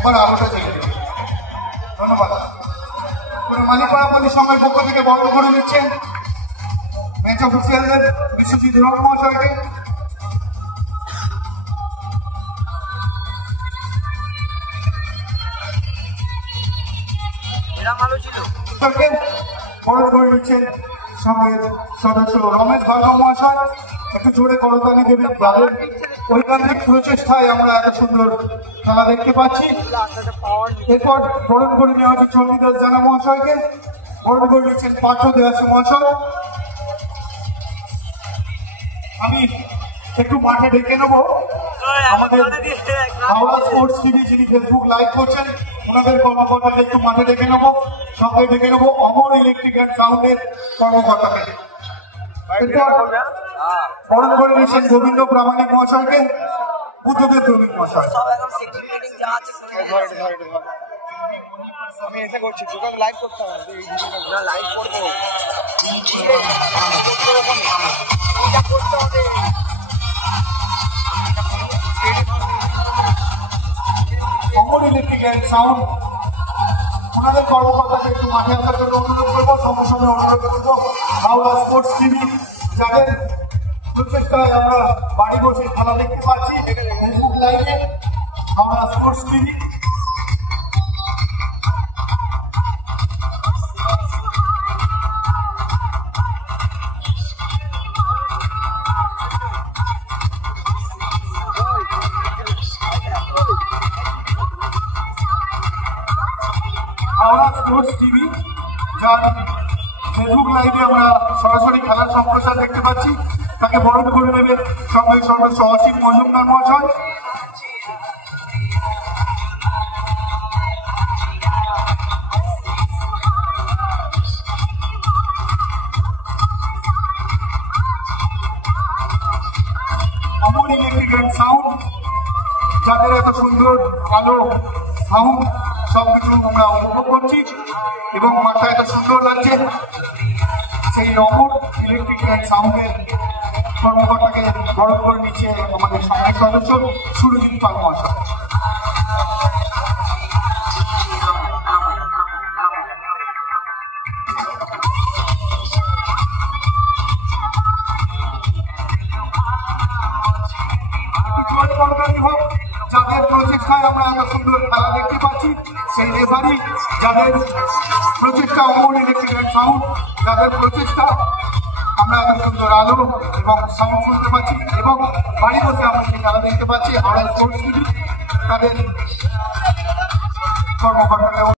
একবার আলোটা চেয়ে দিন। ধন্যবাদ। মালিকপাড়া পল্লী সংঘের পক্ষ থেকে বন্ধ করে দিচ্ছেন ম্যাচ অফিসিয়ালদের বিশ্বজিৎ রক মহাশয়কে। বরণ করে নিচ্ছেন সংঘের সদস্য রমেশ ভার্গব মহাশয়। একটু জোরে করতালি দেবেন, যাদের ঐকান্তিক প্রচেষ্টায় আমরা এত সুন্দর খেলা দেখতে পাচ্ছি। এরপর বরণ করে নেওয়া হচ্ছে চণ্ডীদাস জানা মহাশয়কে। বরণ করে নিচ্ছেন পার্থ দেহাসী মহাশয়। আমি একটু মাঠে ডেকে নেবো আমাদের হাওড়া স্পোর্টস টিভি যিনি ফেসবুক লাইভ করছেন, ওনাদের কর্মকর্তাকে একটু মাঠে ডেকে নেবো। সঙ্গে ডেকে নেবো অমর ইলেকট্রিক অ্যান্ড সাউন্ডের কর্মকর্তাকে। বরণ করে নিচ্ছেন গোবিন্দ প্রামাণিক মহাশয়কে, বুদ্ধদেব রবীন্দ্র মহাশয়। আমি এসে করছি, তোকে লাইভ করতে হবে না, লাইভ করবো করতে হবে। অমর ইলেকট্রিক অ্যান্ড সাউন্ড ওনাদের কর্মকর্তাকে একটু মাঠে আসার জন্য অনুরোধ করবো। সঙ্গে সঙ্গে অনুরোধ করবো হাওড়া স্পোর্টস টিভি, যাদের প্রচেষ্টায় আমরা বাড়ি বসে খেলা দেখতে পাচ্ছি ফেসবুক লাইভে, Howrah sports TV. Howrah sports TV, যার ফেসবুক লাইভে আমরা সরাসরি খেলার সম্প্রচার দেখতে পাচ্ছি, তাকে বরণ করে নেবে সংঘের সদস্য অসীম মজুমদার মহাশয়। অমর ইলেকট্রিক অ্যান্ড সাউন্ড, যাদের এত সুন্দর ভালো সাউন্ড সবকিছু আমরা উপভোগ করছি এবং মাঠটা এত সুন্দর লাগছে, সেই অমর ইলেকট্রিক অ্যান্ড সাউন্ডের কর্মকর্তাকে বরণ করে নিচ্ছে আমাদের সংঘের সদস্য সুরজিৎ পাল মহাশয়। যাদের প্রচেষ্টায় আমরা এত সুন্দর খেলা দেখতে পাচ্ছি, সেই রেফারি যাদের প্রচেষ্টা, অমর ইলেকট্রিক অ্যান্ড সাউন্ড যাদের প্রচেষ্টা আমরা এত সুন্দর আলো এবং সাউন্ড শুনতে পাচ্ছি এবং বাড়ি বসে আমরা সেই খেলা দেখতে পাচ্ছি, হাওড়া স্পোর্টস টিভি তাদের কর্মকর্তাকে